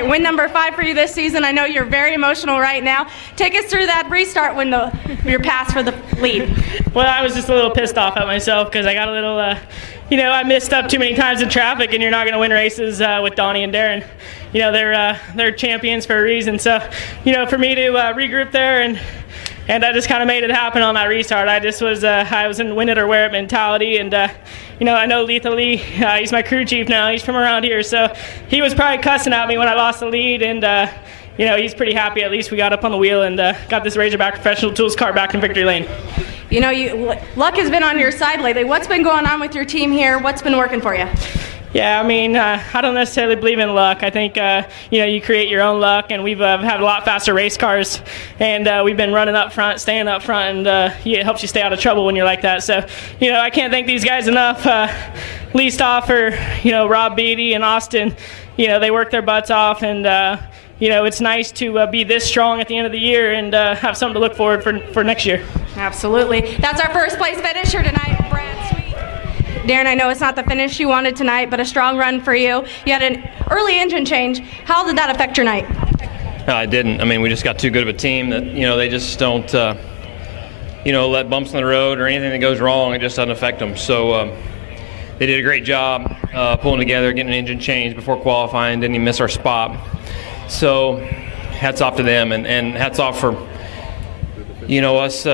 right, win number 5 for you this season. I know you're very emotional right now. Take us through that restart when your pass for the lead. Well, I was just a little pissed off at myself because I got a little, I missed up too many times in traffic, and you're not going to win races with Donny and Daryn. They're champions for a reason. So, for me to regroup there and I just kind of made it happen on that restart. I was in win it or wear it mentality, and I know Lethal Lee, he's my crew chief now. He's from around here, so he was probably cussing at me when I lost the lead, and he's pretty happy. At least we got up on the wheel and got this Razorback Professional Tools car back in victory lane. Luck has been on your side lately. What's been going on with your team here? What's been working for you? Yeah, I don't necessarily believe in luck. I think, you create your own luck, and we've had a lot faster race cars, and we've been running up front, staying up front, and it helps you stay out of trouble when you're like that. So, I can't thank these guys enough. Least off for, Rob Beatty and Austin. They work their butts off, and, it's nice to be this strong at the end of the year and have something to look forward for next year. Absolutely. That's our first place finisher tonight, Brad. Daryn, I know it's not the finish you wanted tonight, but a strong run for you. You had an early engine change. How did that affect your night? No, it didn't. We just got too good of a team that, they just don't, let bumps in the road or anything that goes wrong, it just doesn't affect them. So they did a great job pulling together, getting an engine change before qualifying, didn't even miss our spot. So hats off to them, and hats off for, us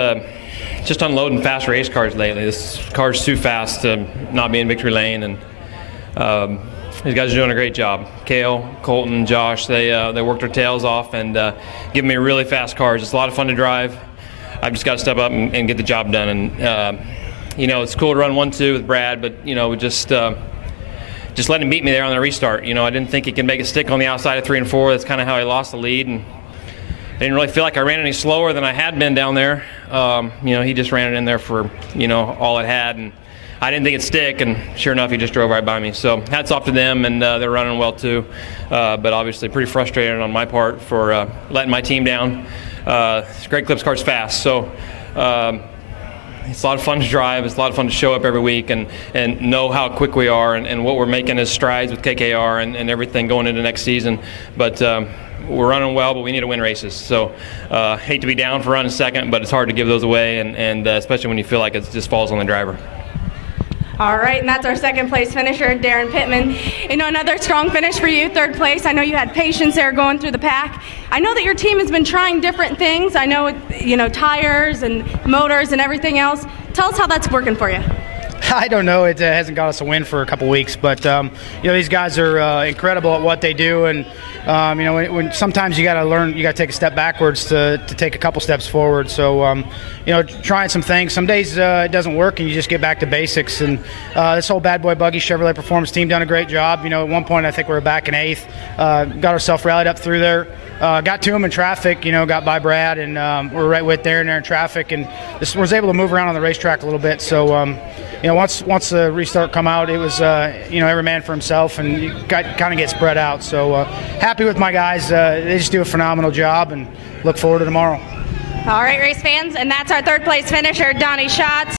just unloading fast race cars lately. This car's too fast to not be in victory lane, and these guys are doing a great job. Kale, Colton, Josh, they worked their tails off and give me really fast cars. It's a lot of fun to drive. I've just got to step up and get the job done. And it's cool to run 1-2 with Brad, but just let him beat me there on the restart. I didn't think he could make a stick on the outside of 3 and 4. That's kind of how he lost the lead, and I didn't really feel like I ran any slower than I had been down there. He just ran it in there for, all it had, and I didn't think it'd stick, and sure enough, he just drove right by me. So hats off to them, and they're running well too. But obviously pretty frustrated on my part for letting my team down. Great Clips car's fast, so it's a lot of fun to drive. It's a lot of fun to show up every week and know how quick we are and what we're making as strides with KKR and everything going into next season. But we're running well, but we need to win races. So hate to be down for running second, but it's hard to give those away, and especially when you feel like it just falls on the driver. All right, and that's our second place finisher, Daryn Pittman. Another strong finish for you, third place. I know you had patience there going through the pack. I know that your team has been trying different things. I know, tires and motors and everything else. Tell us how that's working for you. I don't know. It hasn't got us a win for a couple weeks, but these guys are incredible at what they do, and when sometimes you got to learn, you got to take a step backwards to take a couple steps forward. So trying some things. Some days it doesn't work, and you just get back to basics. And this whole Bad Boy Buggy Chevrolet Performance team done a great job. At one point I think we were back in 8th. Got ourselves rallied up through there. Got to him in traffic, got by Brad, and we're right with there in traffic, and just was able to move around on the racetrack a little bit. So, once the restart come out, it was, every man for himself, and you kind of get spread out. So happy with my guys. They just do a phenomenal job, and look forward to tomorrow. All right, race fans, and that's our third place finisher, Donny Schatz.